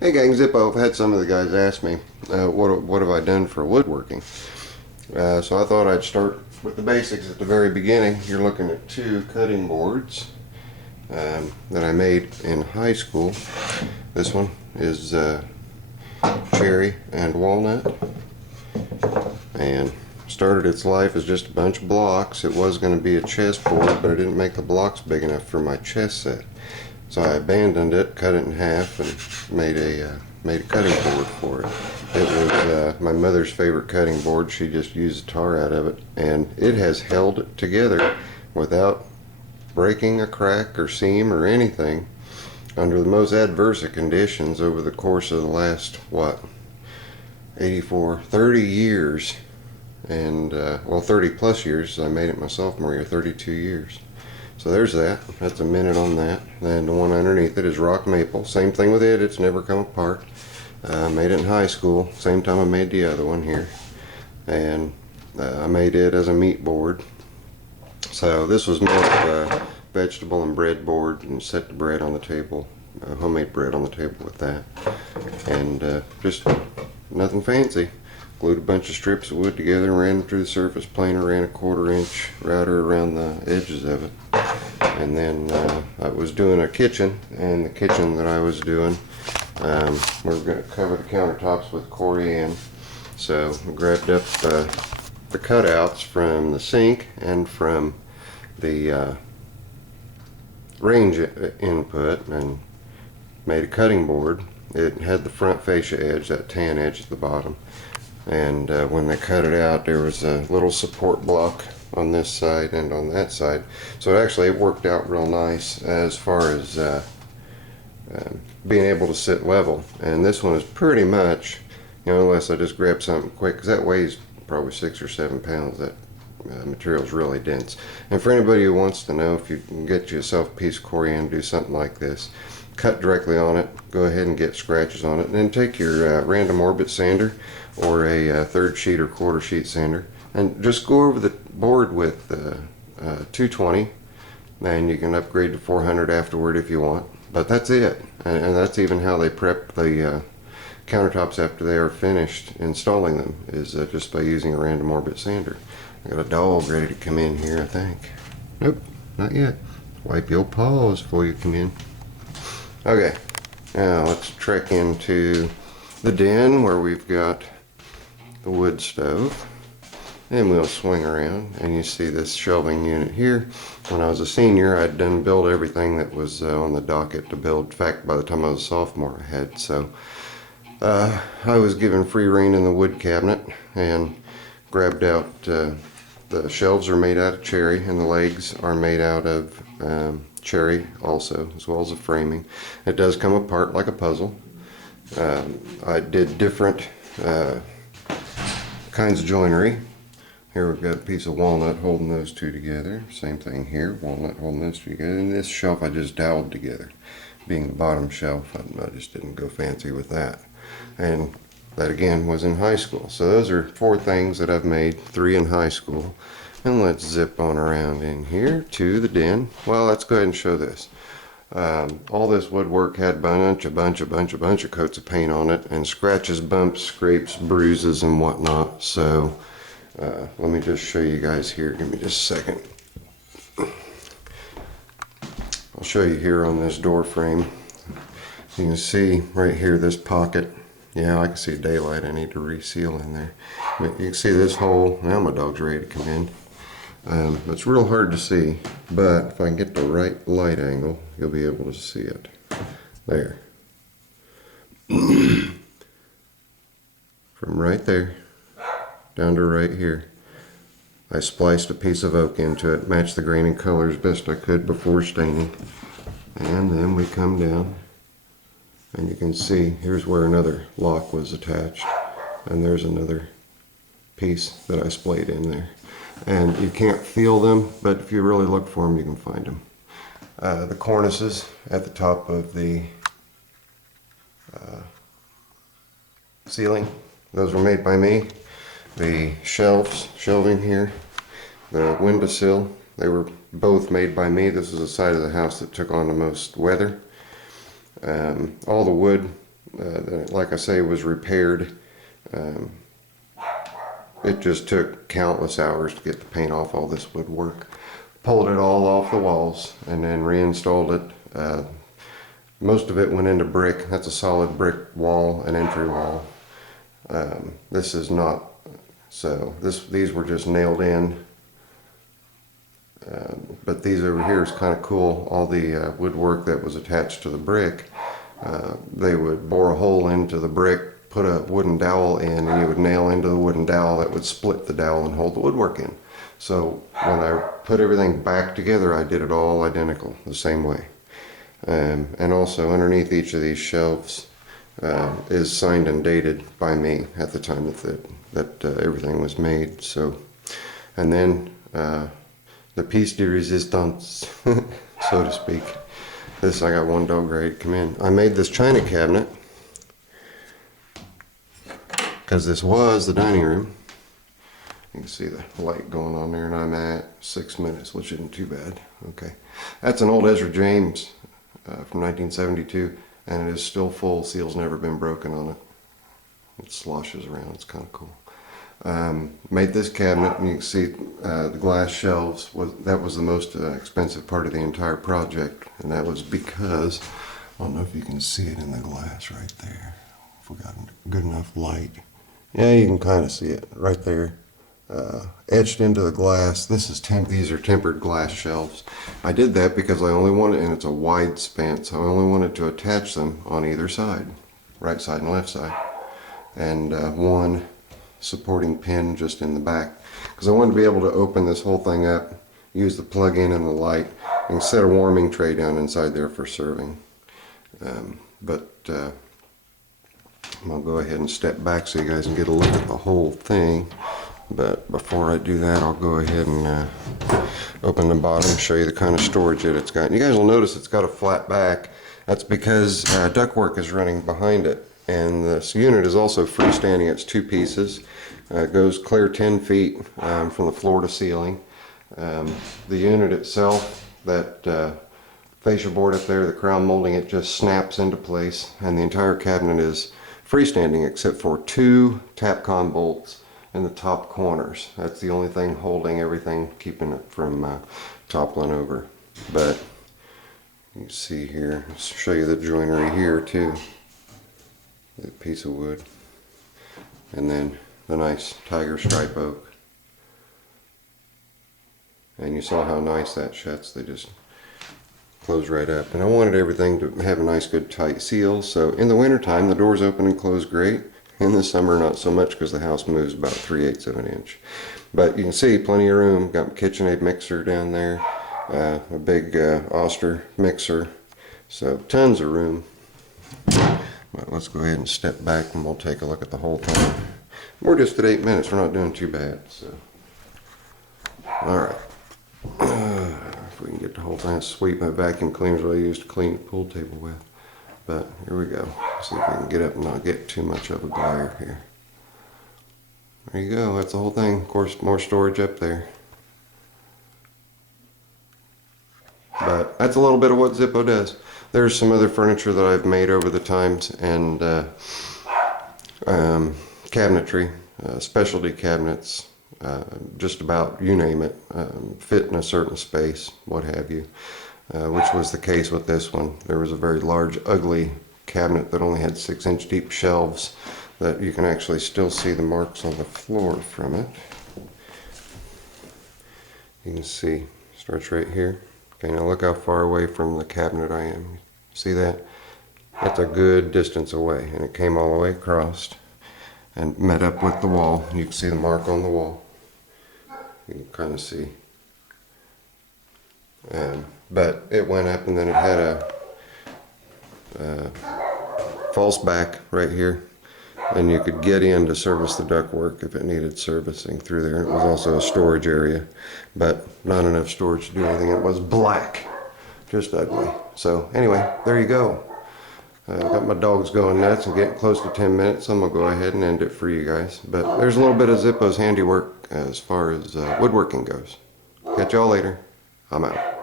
Hey gang, Zippo. I've had some of the guys ask me, what have I done for woodworking? So I thought I'd start with the basics at the very beginning. You're looking at two cutting boards that I made in high school. This one is cherry and walnut, and started its life as just a bunch of blocks. It was going to be a chest board, but I didn't make the blocks big enough for my chest set. So I abandoned it, cut it in half, and made a cutting board for it. It was my mother's favorite cutting board. She just used the tar out of it, and it has held it together without breaking a crack or seam or anything under the most adverse of conditions over the course of the last, 30 years. And, 30 plus years. I made it my sophomore year, 32 years. So there's that. That's a minute on that. Then the one underneath it is rock maple. Same thing with it. It's never come apart. Made it in high school. Same time I made the other one here. And I made it as a meat board. So this was more of a vegetable and bread board, and set the bread on the table, homemade bread on the table with that. And just nothing fancy. Glued a bunch of strips of wood together, ran them through the surface planer, ran a 1/4 inch router around the edges of it. And then I was doing a kitchen, and the kitchen that I was doing, we're going to cover the countertops with corian. So I grabbed up the cutouts from the sink and from the range input and made a cutting board. It had the front fascia edge, that tan edge at the bottom. And when they cut it out, there was a little support block on this side and on that side. So it worked out real nice as far as being able to sit level. And this one is pretty much, unless I just grab something quick, because that weighs probably 6 or 7 pounds. That material is really dense. And for anybody who wants to know, if you can get yourself a piece of corian, do something like this. Cut directly on it, go ahead and get scratches on it, and then take your random orbit sander or a third sheet or 1/4 sheet sander, and just go over the board with 220, and you can upgrade to 400 afterward if you want. But that's it, and that's even how they prep the countertops after they are finished installing them, is just by using a random orbit sander. I got a dog ready to come in here, I think. Nope, not yet. Wipe your paws before you come in. Okay, now let's trek into the den where we've got the wood stove, and we'll swing around, and you see this shelving unit here. When I was a senior, I'd done build everything that was on the docket to build. In fact, by the time I was a sophomore, I had. So I was given free rein in the wood cabinet and grabbed out the shelves are made out of cherry, and the legs are made out of cherry also, as well as the framing. It does come apart like a puzzle. I did different kinds of joinery. Here we've got a piece of walnut holding those two together. Same thing here, walnut holding those two together. And this shelf I just doweled together. Being the bottom shelf, I just didn't go fancy with that. And that again was in high school. So those are 4 things that I've made, 3 in high school. And let's zip on around in here to the den. Well, let's go ahead and show this. All this woodwork had a bunch of coats of paint on it, and scratches, bumps, scrapes, bruises, and whatnot. So let me just show you guys here. Give me just a second. I'll show you here on this door frame. You can see right here this pocket. Yeah, I can see daylight. I need to reseal in there. But you can see this hole. Now my dog's ready to come in. It's real hard to see, but if I can get the right light angle, you'll be able to see it. There. From right there down to right here, I spliced a piece of oak into it, matched the grain and color as best I could before staining. And then we come down, and you can see here's where another lock was attached, and there's another piece that I splayed in there. And you can't feel them, but if you really look for them, you can find them. The cornices at the top of the ceiling, those were made by me. The shelving here, the windowsill, they were both made by me. This is the side of the house that took on the most weather. All the wood that, like I say, was repaired. Um, it just took countless hours to get the paint off all this woodwork. Pulled it all off the walls and then reinstalled it. Most of it went into brick. That's a solid brick wall, an entry wall. This is not, so these were just nailed in. But these over here is kind of cool. All the woodwork that was attached to the brick, they would bore a hole into the brick, put a wooden dowel in, and you would nail into the wooden dowel that would split the dowel and hold the woodwork in. So when I put everything back together, I did it all identical, the same way. And also underneath each of these shelves is signed and dated by me at the time that everything was made. So, and then the piece de resistance, so to speak. This, I got one dog ready to come in. I made this china cabinet because this was the dining room. You can see the light going on there, and I'm at 6 minutes, which isn't too bad. Okay, that's an old Ezra James from 1972, and it is still full. Seal's never been broken on it. It sloshes around. It's kind of cool. Made this cabinet, and you can see the glass shelves. That was the most expensive part of the entire project, and that was because, I don't know if you can see it in the glass right there. If we got good enough light. Yeah, you can kind of see it right there. Etched into the glass. These are tempered glass shelves. I did that because I only wanted, and it's a wide span, so I only wanted to attach them on either side, right side and left side, and one supporting pin just in the back, because I wanted to be able to open this whole thing up, use the plug-in and the light, and set a warming tray down inside there for serving. I'll go ahead and step back so you guys can get a look at the whole thing. But before I do that, I'll go ahead and open the bottom and show you the kind of storage that it's got. And you guys will notice it's got a flat back. That's because ductwork is running behind it. And this unit is also freestanding. It's two pieces. It goes clear 10 feet from the floor to ceiling. The unit itself, that fascia board up there, the crown molding, it just snaps into place. And the entire cabinet is freestanding except for two Tapcon bolts in the top corners. That's the only thing holding everything, keeping it from toppling over. But you can see here, I'll show you the joinery here too. The piece of wood, and then the nice tiger stripe oak. And you saw how nice that shuts. They just close right up. And I wanted everything to have a nice good tight seal, so in the winter time the doors open and close great. In the summer not so much because the house moves about 3/8 of an inch. But you can see plenty of room. Got a KitchenAid mixer down there, a big Oster mixer, so tons of room. But let's go ahead and step back and we'll take a look at the whole thing. We're just at 8 minutes. We're not doing too bad. So, all right. If we can get the whole thing, sweep my vacuum cleaner's what I used to clean the pool table with. But here we go. See if we can get up and not get too much of a glare here. There you go. That's the whole thing. Of course, more storage up there. But that's a little bit of what Zippo does. There's some other furniture that I've made over the times, and cabinetry, specialty cabinets, just about you name it, fit in a certain space, what have you. Which was the case with this one. There was a very large, ugly cabinet that only had 6-inch deep shelves that you can actually still see the marks on the floor from it. You can see, starts right here. Okay, now look how far away from the cabinet I am. See that? That's a good distance away, and it came all the way across and met up with the wall. You can see the mark on the wall. You can kind of see. But it went up, and then it had a false back right here, and you could get in to service the ductwork if it needed servicing through there. It was also a storage area, but not enough storage to do anything. It was black, just ugly. So anyway, there you go. Got my dogs going nuts and getting close to 10 minutes. I'm gonna go ahead and end it for you guys. But there's a little bit of Zippo's handiwork as far as woodworking goes. Catch y'all later. I'm out.